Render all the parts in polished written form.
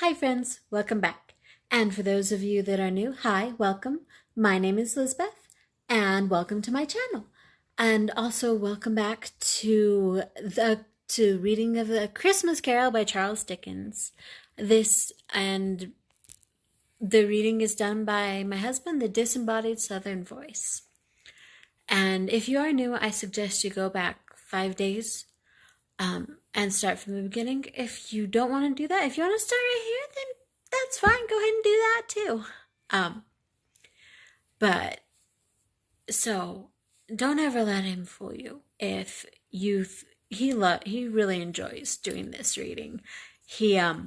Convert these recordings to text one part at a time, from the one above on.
Hi friends, welcome back. And for those of you that are new, hi, welcome. My name is Lisbeth and welcome to my channel. And also welcome back to reading of the Christmas Carol by Charles Dickens. The reading is done by my husband, the Disembodied Southern Voice. And if you are new, I suggest you go back 5 days and start from the beginning. If you don't want to do that, if you want to start right here, then that's fine. Go ahead and do that too. But so don't ever let him fool you. If he really enjoys doing this reading. He has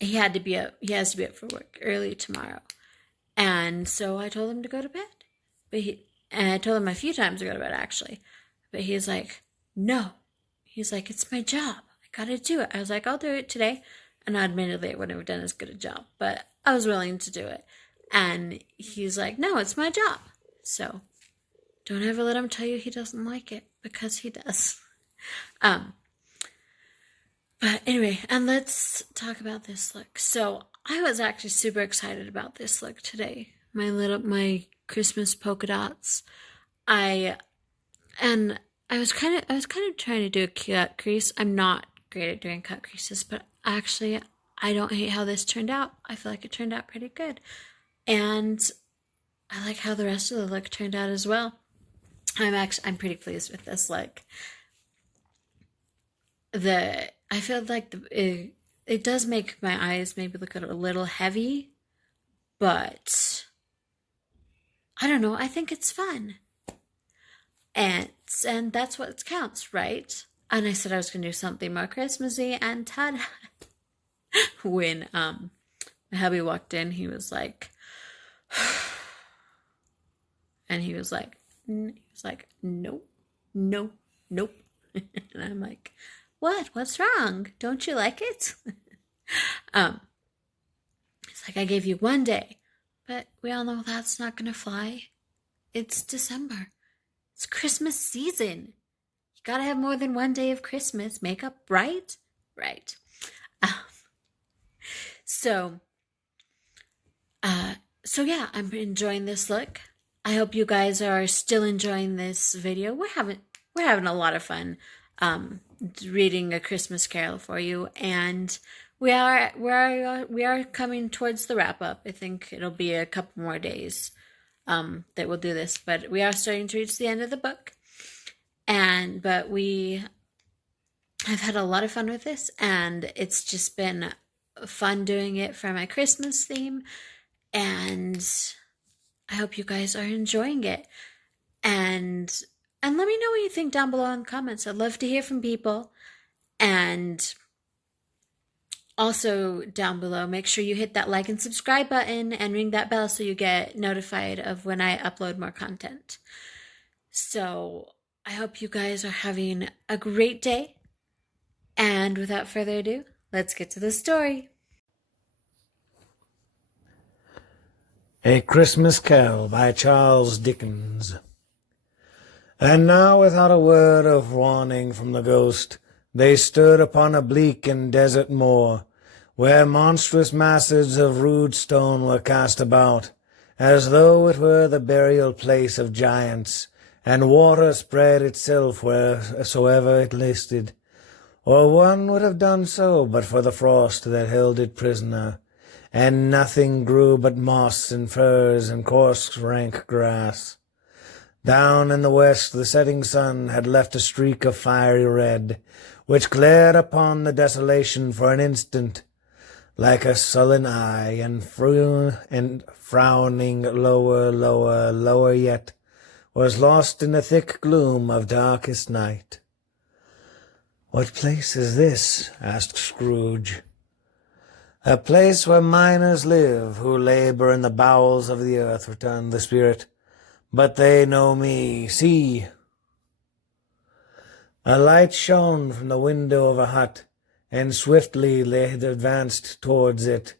to be up for work early tomorrow, and so I told him to go to bed. And I told him a few times to go to bed actually, but he's like, no. He's like, it's my job. I gotta do it. I was like, I'll do it today. And admittedly, I wouldn't have done as good a job, but I was willing to do it. And he's like, no, it's my job. So don't ever let him tell you he doesn't like it, because he does. But anyway, and let's talk about this look. So I was actually super excited about this look today. My Christmas polka dots. I was kind of trying to do a cut crease. I'm not great at doing cut creases, but actually I don't hate how this turned out. I feel like it turned out pretty good. And I like how the rest of the look turned out as well. I'm pretty pleased with this look. I feel like it does make my eyes maybe look a little heavy, but I don't know. I think it's fun. And that's what counts, right? And I said I was going to do something more Christmassy, and ta-da! When my hubby walked in, he was like, and he was like, nope, nope, nope. And I'm like, what? What's wrong? Don't you like it? It's like, I gave you 1 day, but we all know that's not going to fly. It's December. It's Christmas season. You gotta have more than 1 day of Christmas makeup, right? Right. So yeah, I'm enjoying this look. I hope you guys are still enjoying this video. We're having a lot of fun reading A Christmas Carol for you, and we are coming towards the wrap up. I think it'll be a couple more days that we'll do this, but we are starting to reach the end of the book, but we have had a lot of fun with this, and it's just been fun doing it for my Christmas theme, and I hope you guys are enjoying it, and let me know what you think down below in the comments. I'd love to hear from people. And also down below, make sure you hit that like and subscribe button and ring that bell so you get notified of when I upload more content. So I hope you guys are having a great day. And without further ado, let's get to the story. A Christmas Carol by Charles Dickens. And now, without a word of warning from the ghost, they stood upon a bleak and desert moor, where monstrous masses of rude stone were cast about, as though it were the burial place of giants, and water spread itself wheresoever it listed, or one would have done so but for the frost that held it prisoner, and nothing grew but moss and furze and coarse rank grass. Down in the west the setting sun had left a streak of fiery red, which glared upon the desolation for an instant, like a sullen eye, and frowning lower yet, was lost in the thick gloom of darkest night. "What place is this?" asked Scrooge. "A place where miners live, who labor in the bowels of the earth," returned the spirit. "But they know me. See!" A light shone from the window of a hut, and swiftly they had advanced towards it.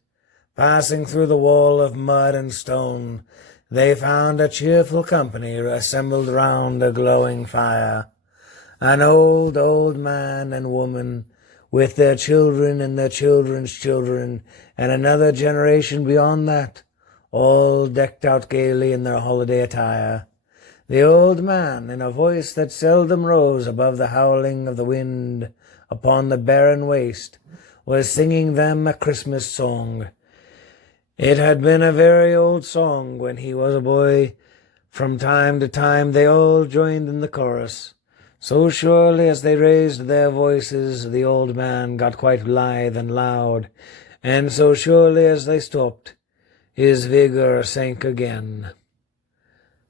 Passing through the wall of mud and stone, they found a cheerful company assembled round a glowing fire. An old man and woman, with their children and their children's children, and another generation beyond that, all decked out gaily in their holiday attire. The old man, in a voice that seldom rose above the howling of the wind upon the barren waste, was singing them a Christmas song. It had been a very old song when he was a boy. From time to time they all joined in the chorus. So surely as they raised their voices, the old man got quite lithe and loud, and so surely as they stopped, his vigor sank again.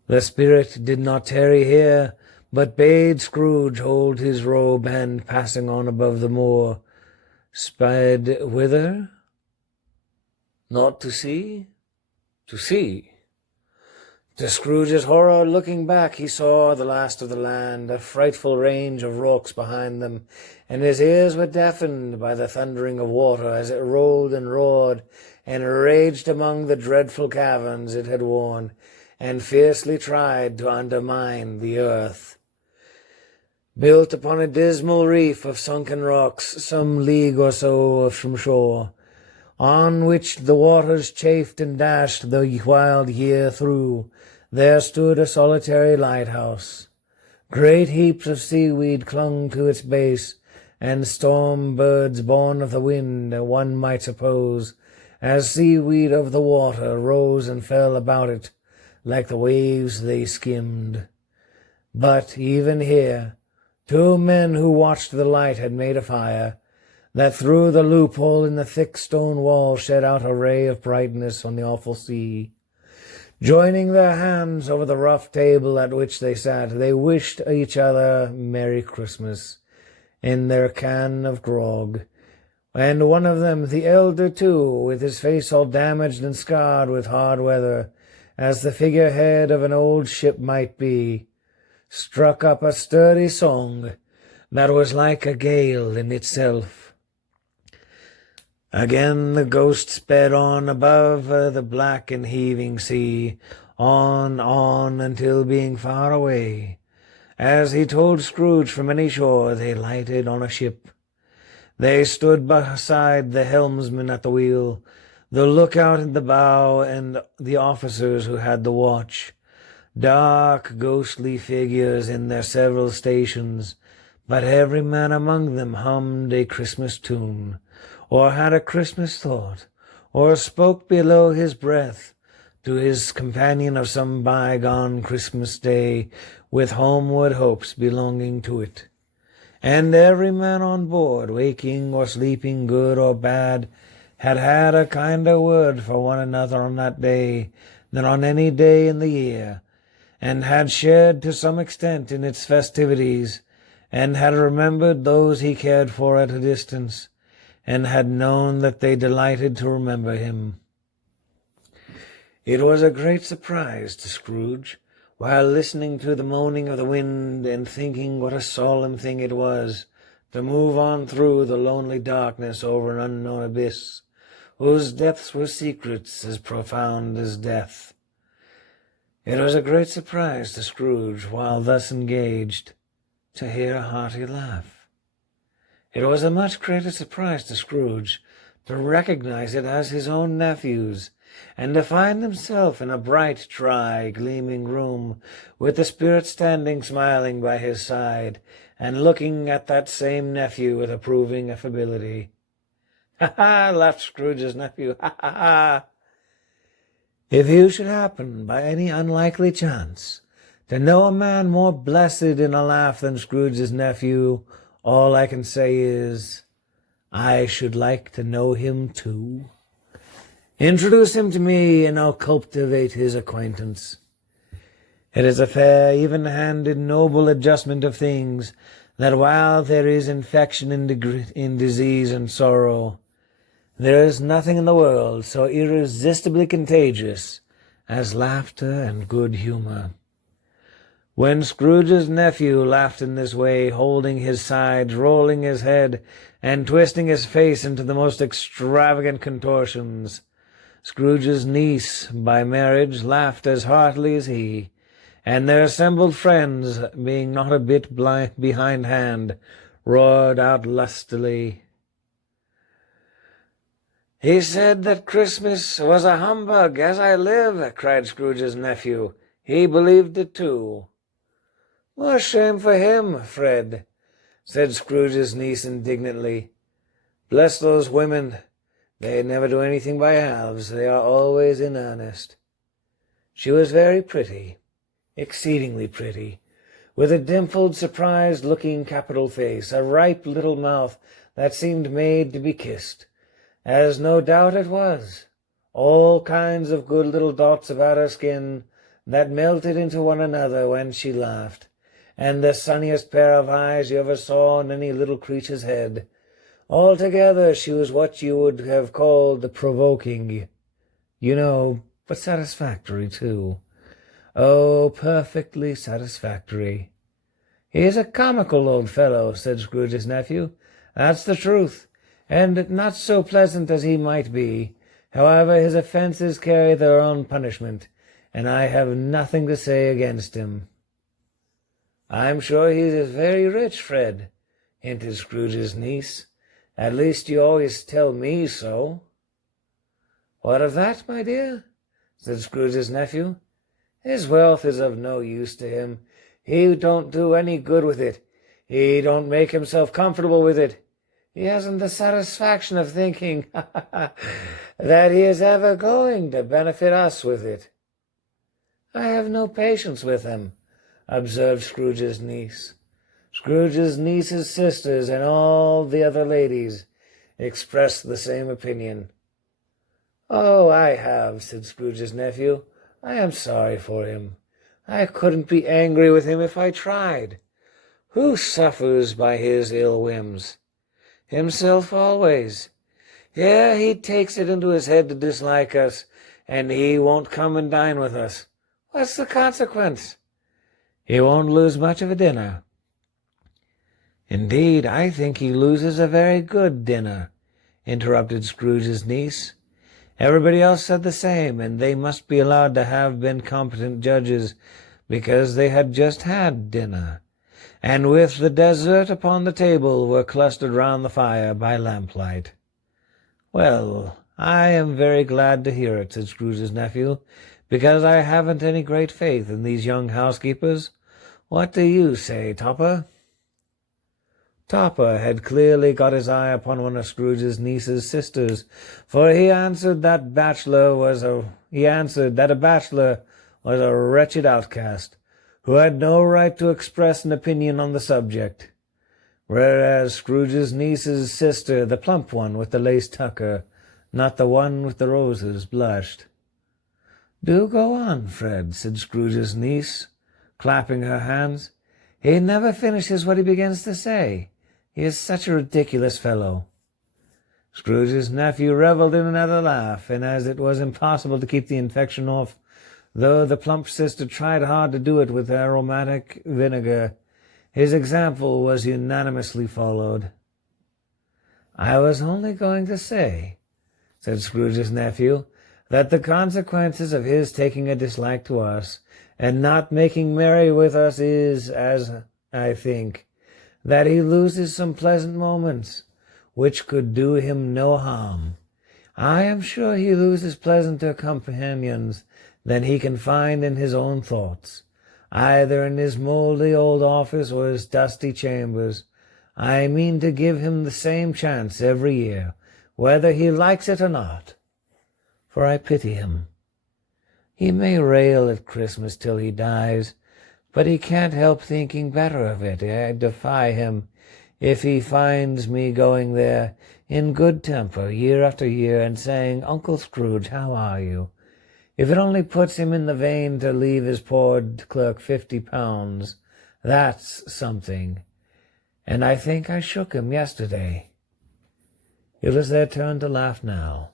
The spirit did not tarry here, but bade Scrooge hold his robe, and passing on above the moor, sped whither? Not to see? To see. To Scrooge's horror, looking back, he saw the last of the land, a frightful range of rocks behind them, and his ears were deafened by the thundering of water as it rolled and roared, and raged among the dreadful caverns it had worn, and fiercely tried to undermine the earth. Built upon a dismal reef of sunken rocks, some league or so from shore, on which the waters chafed and dashed the wild year through, there stood a solitary lighthouse. Great heaps of seaweed clung to its base, and storm birds born of the wind, one might suppose, as seaweed of the water rose and fell about it, like the waves they skimmed. But even here, 2 men who watched the light had made a fire, that through the loophole in the thick stone wall shed out a ray of brightness on the awful sea. Joining their hands over the rough table at which they sat, they wished each other Merry Christmas in their can of grog, and one of them, the elder too, with his face all damaged and scarred with hard weather, as the figurehead of an old ship might be, struck up a sturdy song that was like a gale in itself. Again the ghost sped on above the black and heaving sea, on, until being far away, as he told Scrooge from any shore, they lighted on a ship. They stood beside the helmsman at the wheel, the lookout in the bow, and the officers who had the watch, dark ghostly figures in their several stations, but every man among them hummed a Christmas tune, or had a Christmas thought, or spoke below his breath to his companion of some bygone Christmas day, with homeward hopes belonging to it. And every man on board, waking or sleeping, good or bad, had had a kinder word for one another on that day than on any day in the year, and had shared to some extent in its festivities, and had remembered those he cared for at a distance, and had known that they delighted to remember him. It was a great surprise to Scrooge, while listening to the moaning of the wind and thinking what a solemn thing it was to move on through the lonely darkness over an unknown abyss, whose depths were secrets as profound as death. It was a great surprise to Scrooge, while thus engaged, to hear a hearty laugh. It was a much greater surprise to Scrooge to recognize it as his own nephew's, and to find himself in a bright, dry, gleaming room, with the spirit standing smiling by his side, and looking at that same nephew with approving affability. "Ha, ha!" laughed Scrooge's nephew. "Ha, ha, ha! If you should happen, by any unlikely chance, to know a man more blessed in a laugh than Scrooge's nephew, all I can say is, I should like to know him too. Introduce him to me, and I'll cultivate his acquaintance. It is a fair, even-handed, noble adjustment of things, that while there is infection in disease and sorrow, there is nothing in the world so irresistibly contagious as laughter and good humor." When Scrooge's nephew laughed in this way, holding his sides, rolling his head, and twisting his face into the most extravagant contortions, Scrooge's niece, by marriage, laughed as heartily as he, and their assembled friends, being not a bit behindhand, roared out lustily, "He said that Christmas was a humbug, as I live," cried Scrooge's nephew. "He believed it too." "More shame for him, Fred," said Scrooge's niece indignantly. "Bless those women. They never do anything by halves. They are always in earnest." She was very pretty, exceedingly pretty, with a dimpled, surprised-looking capital face, a ripe little mouth that seemed made to be kissed, as no doubt it was, all kinds of good little dots about her skin that melted into one another when she laughed, and the sunniest pair of eyes you ever saw in any little creature's head. Altogether she was what you would have called provoking, but satisfactory, too. Oh, perfectly satisfactory. "He's a comical old fellow," said Scrooge's nephew. "That's the truth, and not so pleasant as he might be. However, his offences carry their own punishment, and I have nothing to say against him." "I'm sure he is very rich, Fred," hinted Scrooge's niece. "At least you always tell me so." "What of that, my dear?" said Scrooge's nephew. "His wealth is of no use to him. He don't do any good with it. He don't make himself comfortable with it. He hasn't the satisfaction of thinking that he is ever going to benefit us with it." "I have no patience with him," observed Scrooge's niece. Scrooge's niece's sisters and all the other ladies expressed the same opinion. "Oh, I have," said Scrooge's nephew. "I am sorry for him. I couldn't be angry with him if I tried. Who suffers by his ill whims? Himself always. Yeah, he takes it into his head to dislike us, and he won't come and dine with us. What's the consequence? He won't lose much of a dinner." "Indeed, I think he loses a very good dinner," interrupted Scrooge's niece. Everybody else said the same, and they must be allowed to have been competent judges, because they had just had dinner, and with the dessert upon the table were clustered round the fire by lamplight. "Well, I am very glad to hear it," said Scrooge's nephew, "because I haven't any great faith in these young housekeepers. What do you say, Topper?" Topper had clearly got his eye upon one of Scrooge's niece's sisters, for he answered that a bachelor was a wretched outcast, who had no right to express an opinion on the subject, whereas Scrooge's niece's sister, the plump one with the lace tucker, not the one with the roses, blushed. "Do go on, Fred," said Scrooge's niece, clapping her hands. "He never finishes what he begins to say. He is such a ridiculous fellow." Scrooge's nephew revelled in another laugh, and as it was impossible to keep the infection off, though the plump sister tried hard to do it with aromatic vinegar, his example was unanimously followed. "I was only going to say," said Scrooge's nephew, "that the consequences of his taking a dislike to us and not making merry with us is, as I think, that he loses some pleasant moments, which could do him no harm. I am sure he loses pleasanter companions than he can find in his own thoughts, either in his mouldy old office or his dusty chambers. I mean to give him the same chance every year, whether he likes it or not, for I pity him. He may rail at Christmas till he dies, but he can't help thinking better of it. I defy him, if he finds me going there in good temper year after year and saying, 'Uncle Scrooge, how are you?' If it only puts him in the vein to leave his poor clerk £50, that's something. And I think I shook him yesterday." It was their turn to laugh now,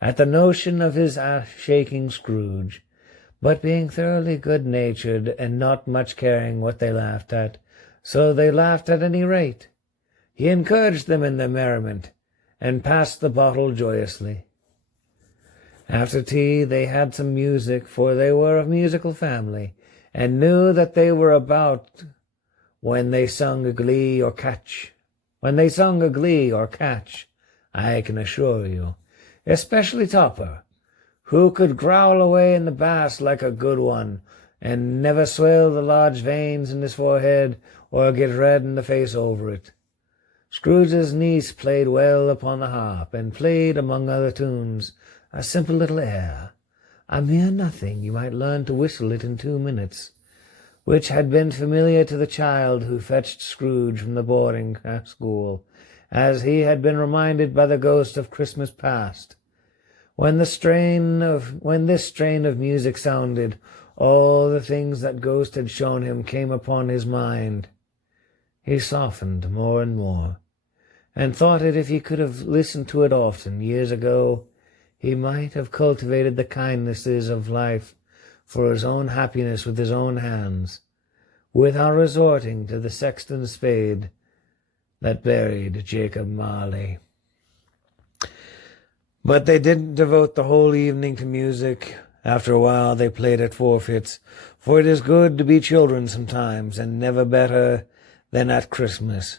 at the notion of his shaking Scrooge, but being thoroughly good-natured and not much caring what they laughed at, so they laughed at any rate. He encouraged them in their merriment, and passed the bottle joyously. After tea they had some music, for they were a musical family, and knew that they were about when they sung a glee or catch. I can assure you, especially Topper, who could growl away in the bass like a good one, and never swell the large veins in his forehead or get red in the face over it. Scrooge's niece played well upon the harp, and played, among other tunes, a simple little air, a mere nothing, you might learn to whistle it in 2 minutes, which had been familiar to the child who fetched Scrooge from the boarding school, as he had been reminded by the ghost of Christmas past. When this strain of music sounded, all the things that ghost had shown him came upon his mind. He softened more and more, and thought that if he could have listened to it often years ago, he might have cultivated the kindnesses of life for his own happiness with his own hands, without resorting to the sexton's spade that buried Jacob Marley. But they didn't devote the whole evening to music. After a while they played at forfeits, for it is good to be children sometimes, and never better than at Christmas,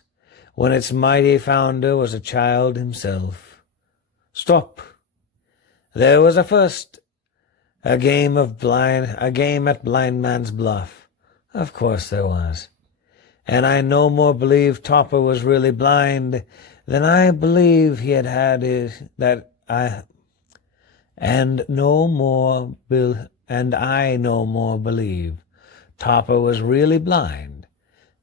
when its mighty founder was a child himself. Stop! There was a game at Blind Man's Bluff. Of course there was. And I no more believe Topper was really blind than I believe he had and I no more believe Topper was really blind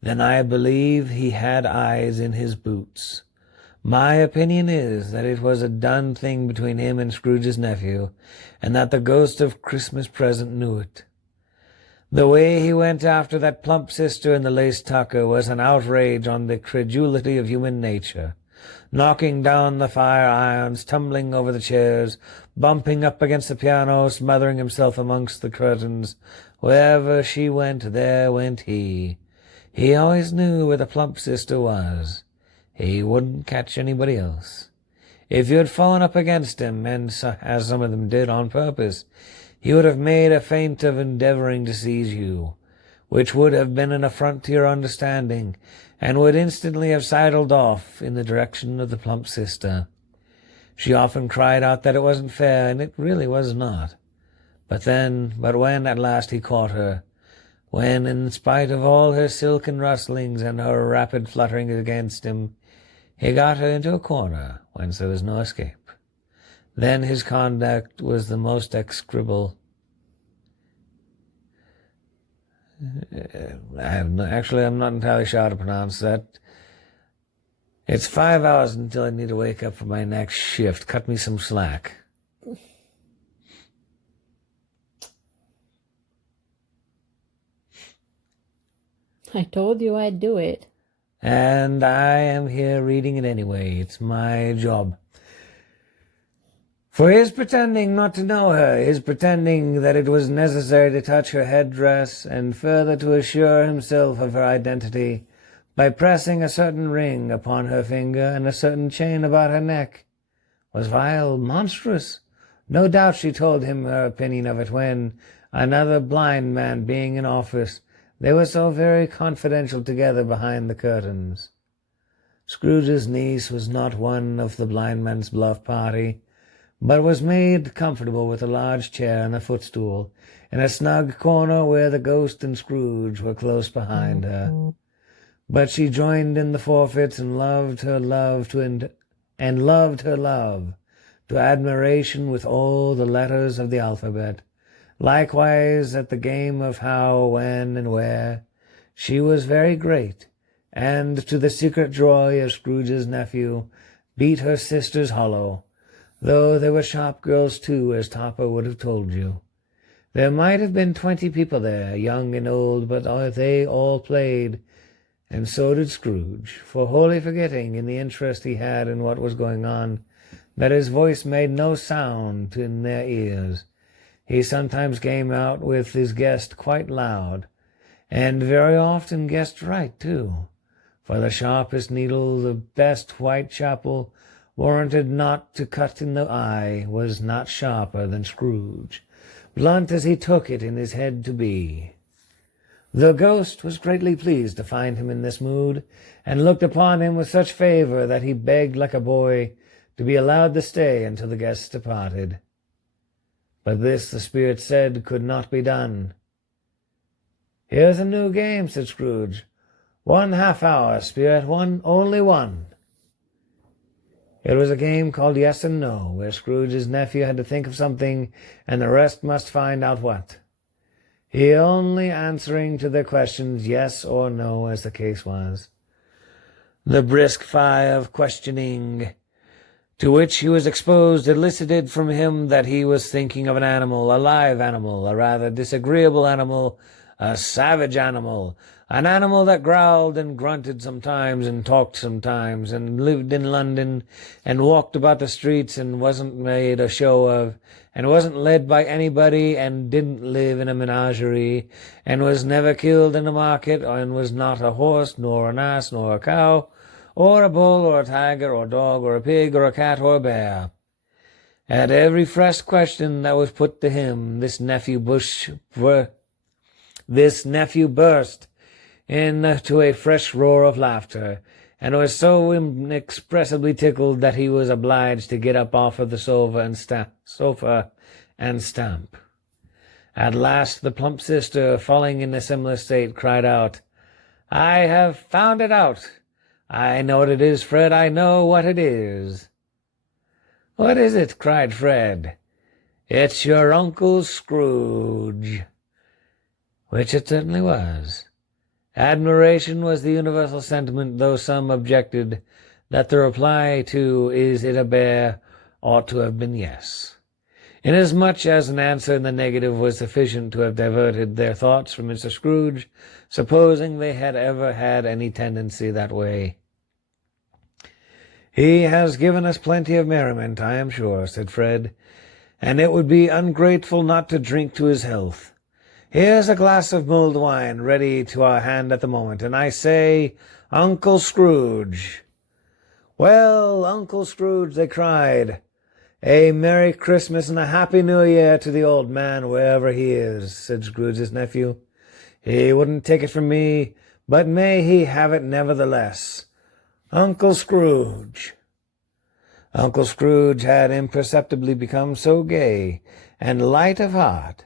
than I believe he had eyes in his boots. My opinion is that it was a done thing between him and Scrooge's nephew, and that the ghost of Christmas present knew it. The way he went after that plump sister in the lace tucker was an outrage on the credulity of human nature, knocking down the fire irons, tumbling over the chairs, bumping up against the piano, smothering himself amongst the curtains. Wherever she went, there went he. He always knew where the plump sister was. He wouldn't catch anybody else. If you had fallen up against him, and as some of them did on purpose, he would have made a feint of endeavoring to seize you, which would have been an affront to your understanding, and would instantly have sidled off in the direction of the plump sister. She often cried out that it wasn't fair, and it really was not. But when at last he caught her, when, in spite of all her silken rustlings and her rapid flutterings against him, he got her into a corner whence there was no escape, then his conduct was the most execrable. I'm not entirely sure how to pronounce that. It's 5 hours until I need to wake up for my next shift. Cut me some slack. I told you I'd do it. And I am here reading it anyway. It's my job. For his pretending not to know her, his pretending that it was necessary to touch her headdress, and further to assure himself of her identity by pressing a certain ring upon her finger and a certain chain about her neck, was vile, monstrous. No doubt she told him her opinion of it when, another blind man being in office, they were so very confidential together behind the curtains. Scrooge's niece was not one of the Blind Man's Bluff party, but was made comfortable with a large chair and a footstool, in a snug corner where the ghost and Scrooge were close behind her. But she joined in the forfeits, and loved her love to admiration with all the letters of the alphabet. Likewise at the game of how, when, and where, she was very great, and to the secret joy of Scrooge's nephew, beat her sisters hollow, though they were sharp girls too, as Topper would have told you. There might have been 20 people there, young and old, but they all played, and so did Scrooge, for wholly forgetting, in the interest he had in what was going on, that his voice made no sound in their ears. He sometimes came out with his guest quite loud, and very often guessed right, too, for the sharpest needle, the best Whitechapel, warranted not to cut in the eye, was not sharper than Scrooge, blunt as he took it in his head to be. The ghost was greatly pleased to find him in this mood, and looked upon him with such favor that he begged like a boy to be allowed to stay until the guests departed. But this, the spirit said, could not be done. "Here's a new game," said Scrooge. "1 half-hour, spirit, only one." It was a game called Yes and No, where Scrooge's nephew had to think of something, and the rest must find out what. He only answering to their questions yes or no, as the case was. The brisk fire of questioning to which he was exposed elicited from him that he was thinking of an animal, a live animal, a rather disagreeable animal, a savage animal, an animal that growled and grunted sometimes and talked sometimes and lived in London and walked about the streets and wasn't made a show of and wasn't led by anybody and didn't live in a menagerie and was never killed in a market and was not a horse nor an ass nor a cow or a bull or a tiger or a dog or a pig or a cat or a bear. At every fresh question that was put to him, this nephew burst into a fresh roar of laughter, and was so inexpressibly tickled that he was obliged to get up off of the sofa and stamp. At last the plump sister, falling in a similar state, cried out, "I have found it out. I know what it is, Fred. I know what it is." "What is it?" cried Fred. "It's your Uncle Scrooge." Which it certainly was. Admiration was the universal sentiment, though some objected that the reply to "Is it a bear?" ought to have been yes, inasmuch as an answer in the negative was sufficient to have diverted their thoughts from Mr. Scrooge, supposing they had ever had any tendency that way. "He has given us plenty of merriment, I am sure," said Fred, "and it would be ungrateful not to drink to his health. Here's a glass of mulled wine ready to our hand at the moment, and I say, Uncle Scrooge." "Well, Uncle Scrooge," they cried, "a Merry Christmas and a Happy New Year to the old man, wherever he is," said Scrooge's nephew. "He wouldn't take it from me, but may he have it nevertheless. Uncle Scrooge." Uncle Scrooge had imperceptibly become so gay and light of heart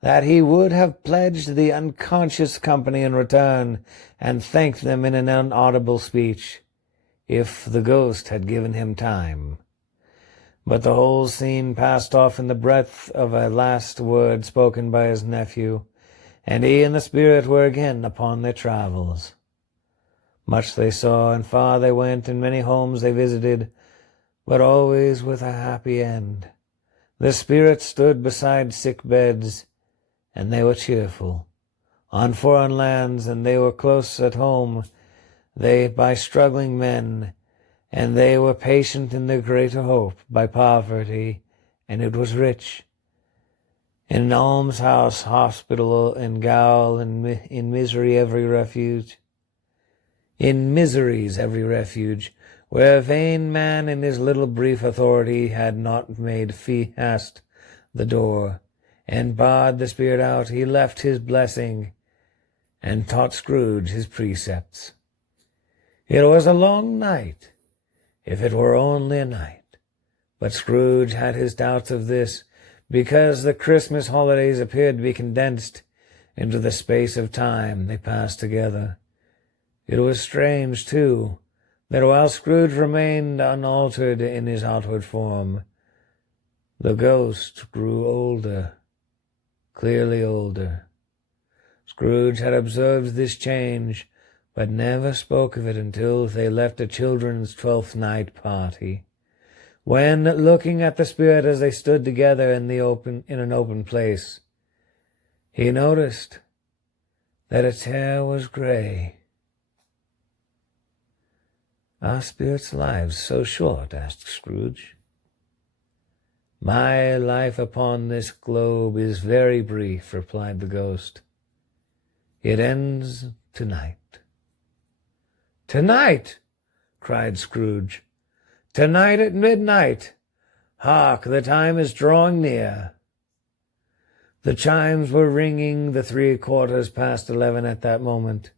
that he would have pledged the unconscious company in return and thanked them in an inaudible speech, if the ghost had given him time. But the whole scene passed off in the breath of a last word spoken by his nephew, and he and the spirit were again upon their travels. Much they saw, and far they went, and many homes they visited, but always with a happy end. The spirit stood beside sick beds, and they were cheerful. On foreign lands, and they were close at home, they by struggling men, and they were patient in their greater hope by poverty, and it was rich. In almshouse, hospital, and gaol, and in misery every refuge. In miseries every refuge, where vain man in his little brief authority had not made fast the door, and barred the spirit out, he left his blessing, and taught Scrooge his precepts. It was a long night, if it were only a night, but Scrooge had his doubts of this, because the Christmas holidays appeared to be condensed into the space of time they passed together. It was strange, too, that while Scrooge remained unaltered in his outward form, the ghost grew older, clearly older. Scrooge had observed this change, but never spoke of it until they left a children's 12th night party, when, looking at the spirit as they stood together in an open place, he noticed that its hair was gray. "Are spirits' lives so short?" asked Scrooge. "My life upon this globe is very brief," replied the ghost. "It ends tonight." "Tonight!" cried Scrooge. "Tonight at midnight! Hark, the time is drawing near." The chimes were ringing the 11:15 at that moment.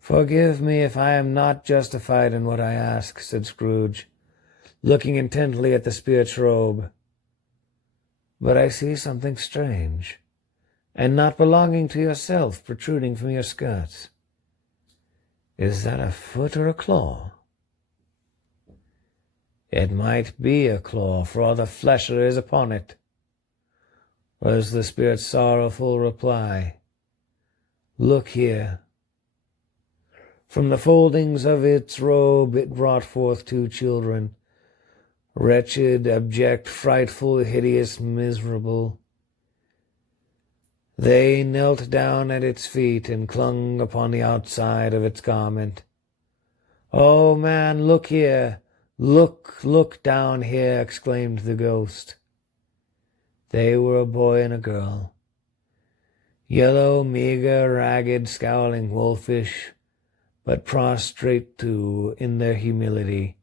"Forgive me if I am not justified in what I ask," said Scrooge. looking intently at the spirit's robe. "But I see something strange, and not belonging to yourself, protruding from your skirts. Is that a foot or a claw?" "It might be a claw, for all the flesh there is upon it," was the spirit's sorrowful reply. "Look here." From the foldings of its robe it brought forth 2 children, wretched, abject, frightful, hideous, miserable. They knelt down at its feet and clung upon the outside of its garment. "Oh, man, look here! Look down here!" exclaimed the ghost. They were a boy and a girl. Yellow, meager, ragged, scowling wolfish, but prostrate too in their humility.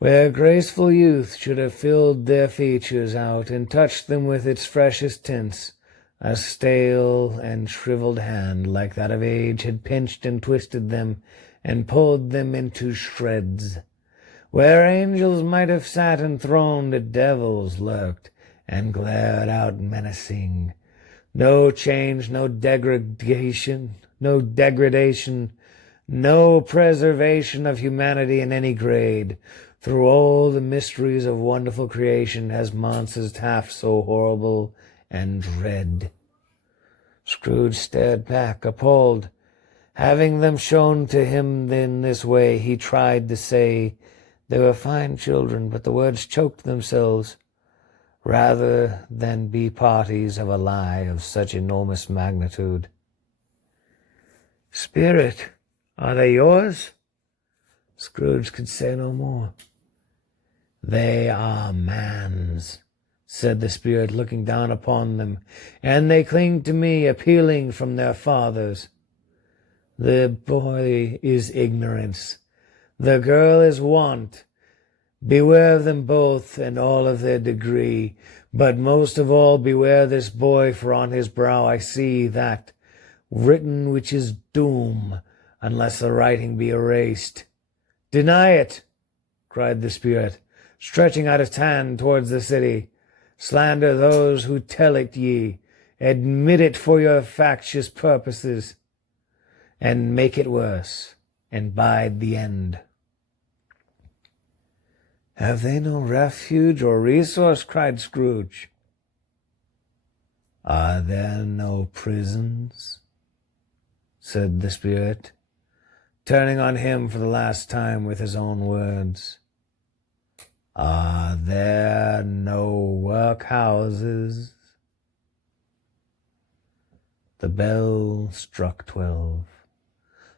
Where graceful youth should have filled their features out and touched them with its freshest tints, a stale and shriveled hand like that of age had pinched and twisted them and pulled them into shreds. Where angels might have sat enthroned, devils lurked and glared out menacing. No change, no degradation, no preservation of humanity in any grade. Through all the mysteries of wonderful creation has monsters half so horrible and dread. Scrooge stared back, appalled. Having them shown to him in this way, he tried to say they were fine children, but the words choked themselves, rather than be parties of a lie of such enormous magnitude. "Spirit, are they yours?" Scrooge could say no more. "They are man's," said the spirit, looking down upon them, "and they cling to me, appealing from their fathers. The boy is ignorance, the girl is want. Beware of them both and all of their degree, but most of all beware this boy, for on his brow I see that written which is doom, unless the writing be erased." "Deny it," cried the spirit, stretching out its hand towards the city. "Slander those who tell it ye. Admit it for your factious purposes, and make it worse, and bide the end." "Have they no refuge or resource?" cried Scrooge. "Are there no prisons?" said the spirit, turning on him for the last time with his own words. "Are there no workhouses?" The bell struck 12.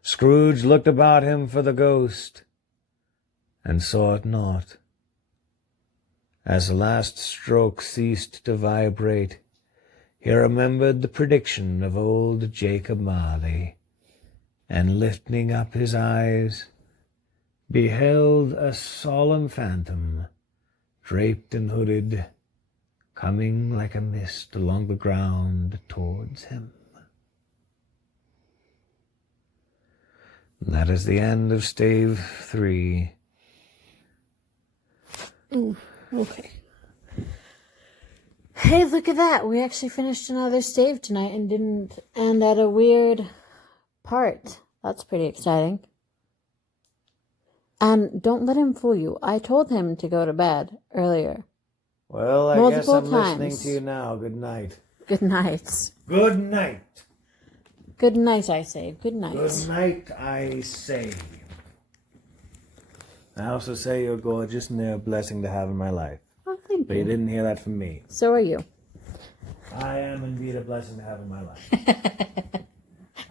Scrooge looked about him for the ghost, and saw it not. As the last stroke ceased to vibrate, he remembered the prediction of old Jacob Marley, and lifting up his eyes, beheld a solemn phantom, draped and hooded, coming like a mist along the ground towards him. And that is the end of stave 3. Okay. Hey, look at that. We actually finished another stave tonight and didn't end at a weird part. That's pretty exciting. And don't let him fool you. I told him to go to bed earlier. Well, I Multiple guess I'm listening times. to you now. Good night. Good night. Good night. Good night, I say. Good night. Good night, I say. I also say you're gorgeous and they're a blessing to have in my life. Oh, thank But you didn't hear that from me. So are you. I am indeed a blessing to have in my life.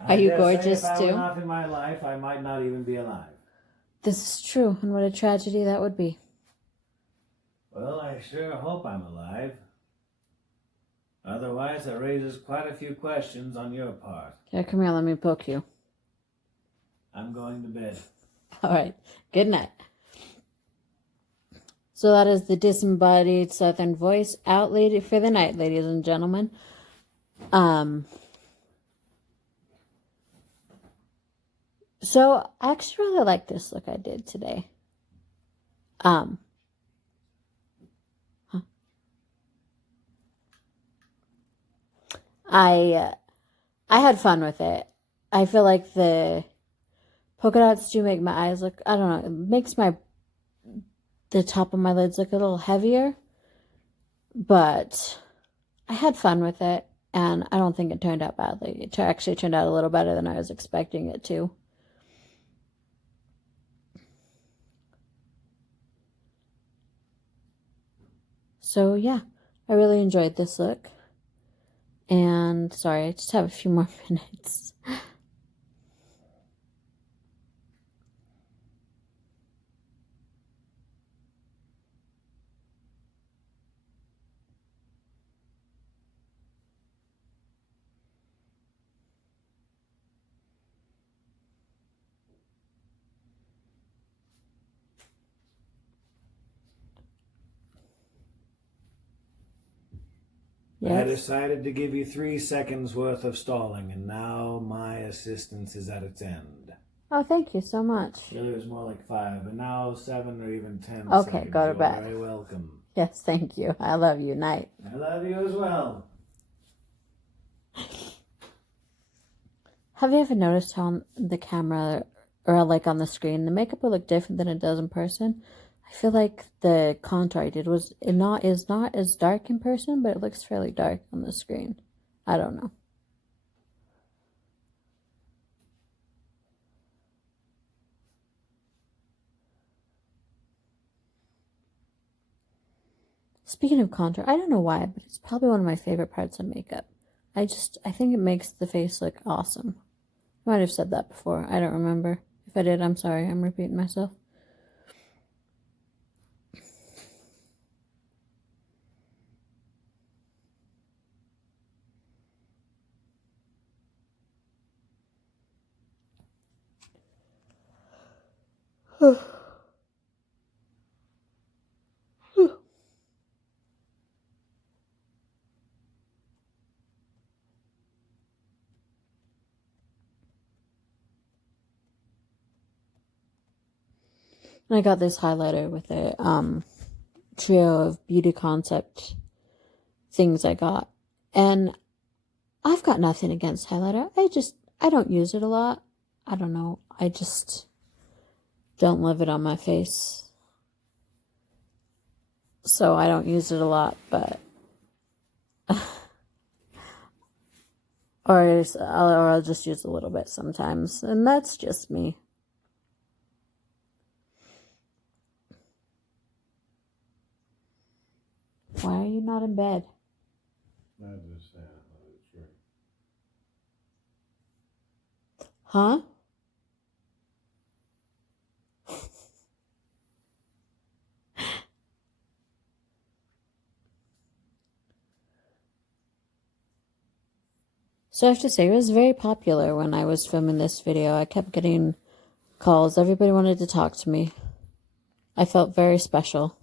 Are you gorgeous if I too? were not in my life, I might not even be alive. This is true, and what a tragedy that would be. Well, I sure hope I'm alive. Otherwise, it raises quite a few questions on your part. Here, come here, let me poke you. I'm going to bed. All right, good night. So that is the Disembodied Southern Voice out lady for the night, ladies and gentlemen. So I actually really like this look I did today. Huh. I had fun with it. I feel like the polka dots do make my eyes look, I don't know, it makes the top of my lids look a little heavier, but I had fun with it, and I don't think it turned out badly. It actually turned out a little better than I was expecting it to. So yeah, I really enjoyed this look. And sorry, I just have a few more minutes. Yes. I decided to give you 3 seconds worth of stalling, and now my assistance is at its end. Oh, thank you so much. Really, it was more like 5, and now 7 or even 10 okay, seconds. Go to bed. You're very welcome. Yes, thank you. I love you. Night. I love you as well. Have you ever noticed how on the camera, or like on the screen, the makeup will look different than it does in person? I feel like the contour I did is not as dark in person, but it looks fairly dark on the screen. I don't know. Speaking of contour, I don't know why, but it's probably one of my favorite parts of makeup. I think it makes the face look awesome. I might have said that before. I don't remember. If I did, I'm sorry. I'm repeating myself. And I got this highlighter with a trio of beauty concept things I got. And I've got nothing against highlighter. I don't use it a lot. I don't know. I just don't love it on my face. So I don't use it a lot, but or I'll just use a little bit sometimes. And that's just me. Why are you not in bed? I just sure. Huh? So I have to say, it was very popular when I was filming this video. I kept getting calls. Everybody wanted to talk to me. I felt very special.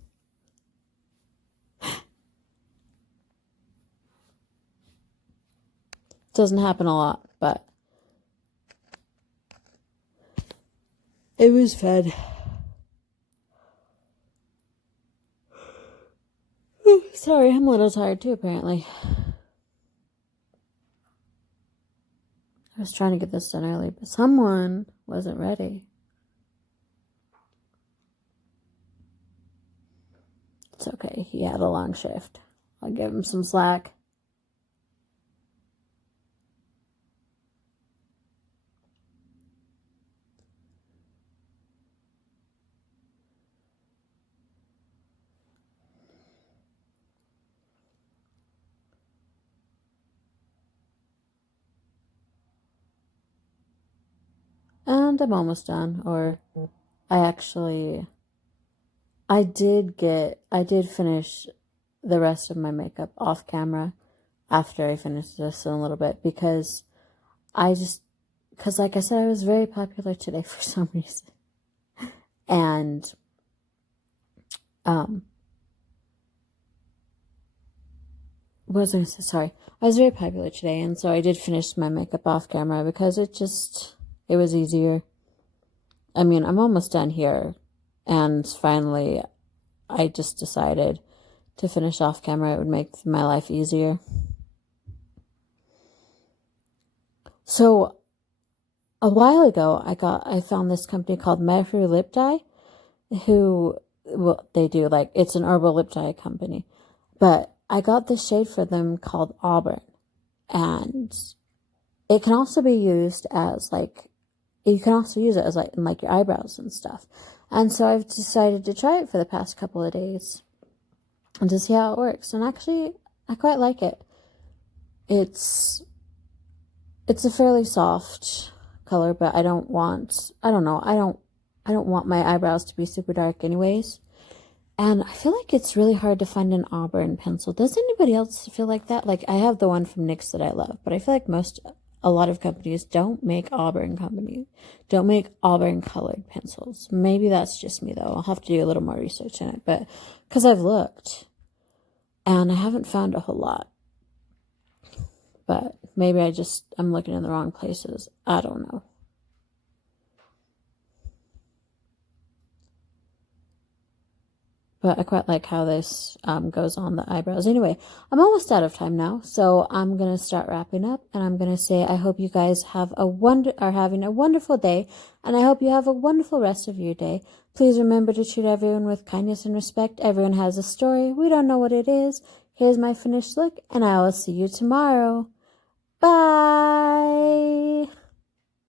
Doesn't happen a lot, but it was fun. Sorry, I'm a little tired too, apparently. I was trying to get this done early, but someone wasn't ready. It's okay. He had a long shift. I'll give him some slack. And I'm almost done. Or I did finish the rest of my makeup off camera after I finished this in a little bit because like I said, I was very popular today for some reason. And, what was I going to say? Sorry. I was very popular today, and so I did finish my makeup off camera because it was easier. I mean, I'm almost done here. And finally, I just decided to finish off camera. It would make my life easier. So a while ago, I found this company called Mehru Lip Dye, who, well, they do, like, it's an herbal lip dye company. But I got this shade for them called Auburn. And it can also be used as, like, you can also use it as, like, in, like, your eyebrows and stuff. And so I've decided to try it for the past couple of days and to see how it works. And actually, I quite like it. It's a fairly soft color, but I don't want my eyebrows to be super dark anyways. And I feel like it's really hard to find an auburn pencil. Does anybody else feel like that? Like, I have the one from NYX that I love, but I feel like a lot of companies don't make auburn colored pencils. Maybe that's just me though. I'll have to do a little more research in it, but because I've looked and I haven't found a whole lot. But maybe I'm looking in the wrong places. I don't know. But I quite like how this goes on the eyebrows. Anyway, I'm almost out of time now, so I'm going to start wrapping up. And I'm going to say I hope you guys are having a wonderful day. And I hope you have a wonderful rest of your day. Please remember to treat everyone with kindness and respect. Everyone has a story. We don't know what it is. Here's my finished look, and I will see you tomorrow. Bye!